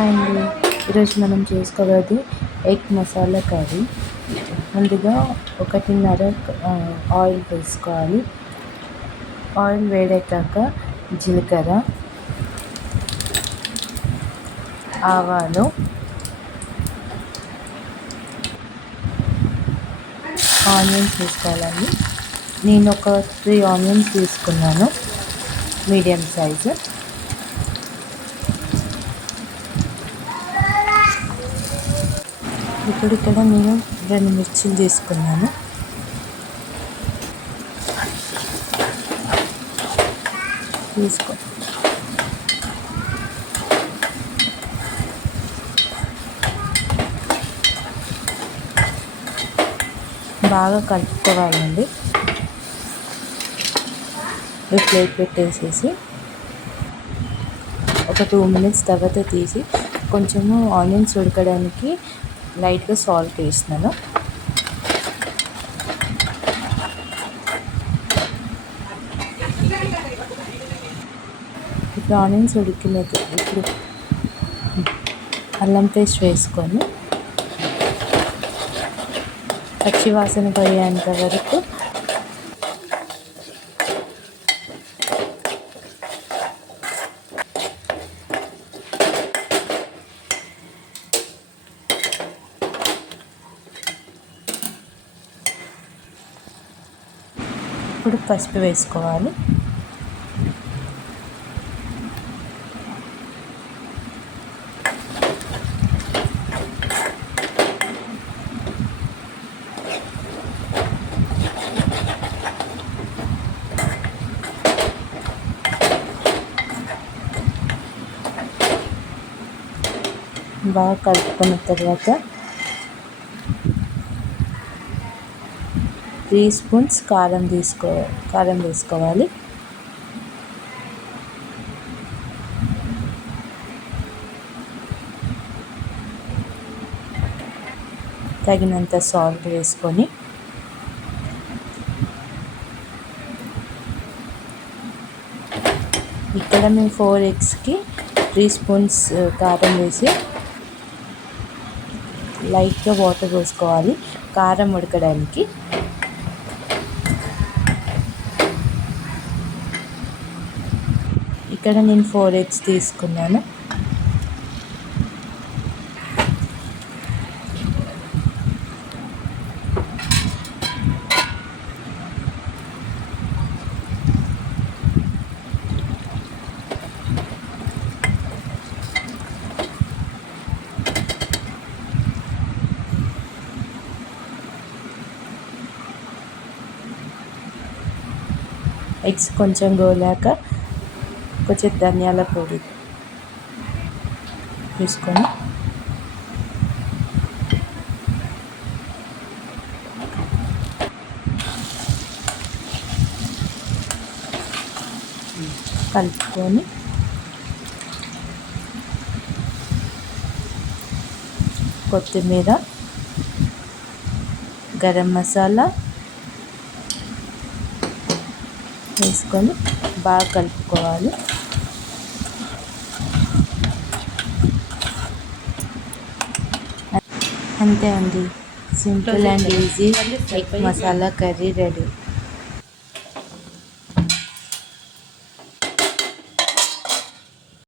And ఈరోజు మనం చేసుకోబోయేది egg masala curry. ముందుగా 1.5 ఆయిల్ వేసుకోవాలి. ఆయిల్ వేడెక్కాక జీలకర్ర, ఆవాలు, ఆనియన్స్ వేసుకోవాలండి. నేను ఒక 3 ఆనియన్స్ తీసుకున్నాను, మీడియం సైజు. ఇక్కడ నేను 2 మిర్చీలు తీసుకున్నాను. బాగా కలుపుకోవాలండి. ఈ ప్లేట్ పెట్టేసేసి ఒక 2 మినిట్స్ తర్వాత తీసి కొంచెము ఆనియన్స్ ఉడకడానికి లైట్గా సాల్ట్ వేస్తున్నాను. ఇప్పుడు ఆనియన్స్ ఉడికినది. ఇప్పుడు అల్లం పేస్ట్ వేసుకొని పచ్చి వాసన పోయేంత వరకు ఇప్పుడు పసుపు వేసుకోవాలి. బాగా కలుపుకున్న తర్వాత 3 స్పూన్స్ కారం వేసుకోవాలి. తగినంత సాల్ట్ వేసుకొని ఇక్కడ మేము 4 ఎగ్స్కి 3 స్పూన్స్ కారం వేసి లైట్గా వాటర్ పోసుకోవాలి కారం ఉడకడానికి. ఇక్కడ నేను 4 ఎగ్స్ తీసుకున్నాను. ఎగ్స్ కొంచెం గోలాక కొంచెం ధనియాల పొడి తీసుకొని కలుపుకొని కొత్తిమీర, గరం మసాలా వేసుకొని బాగా కలుపుకోవాలి. అంతే అండి, simple and easy egg masala curry ready.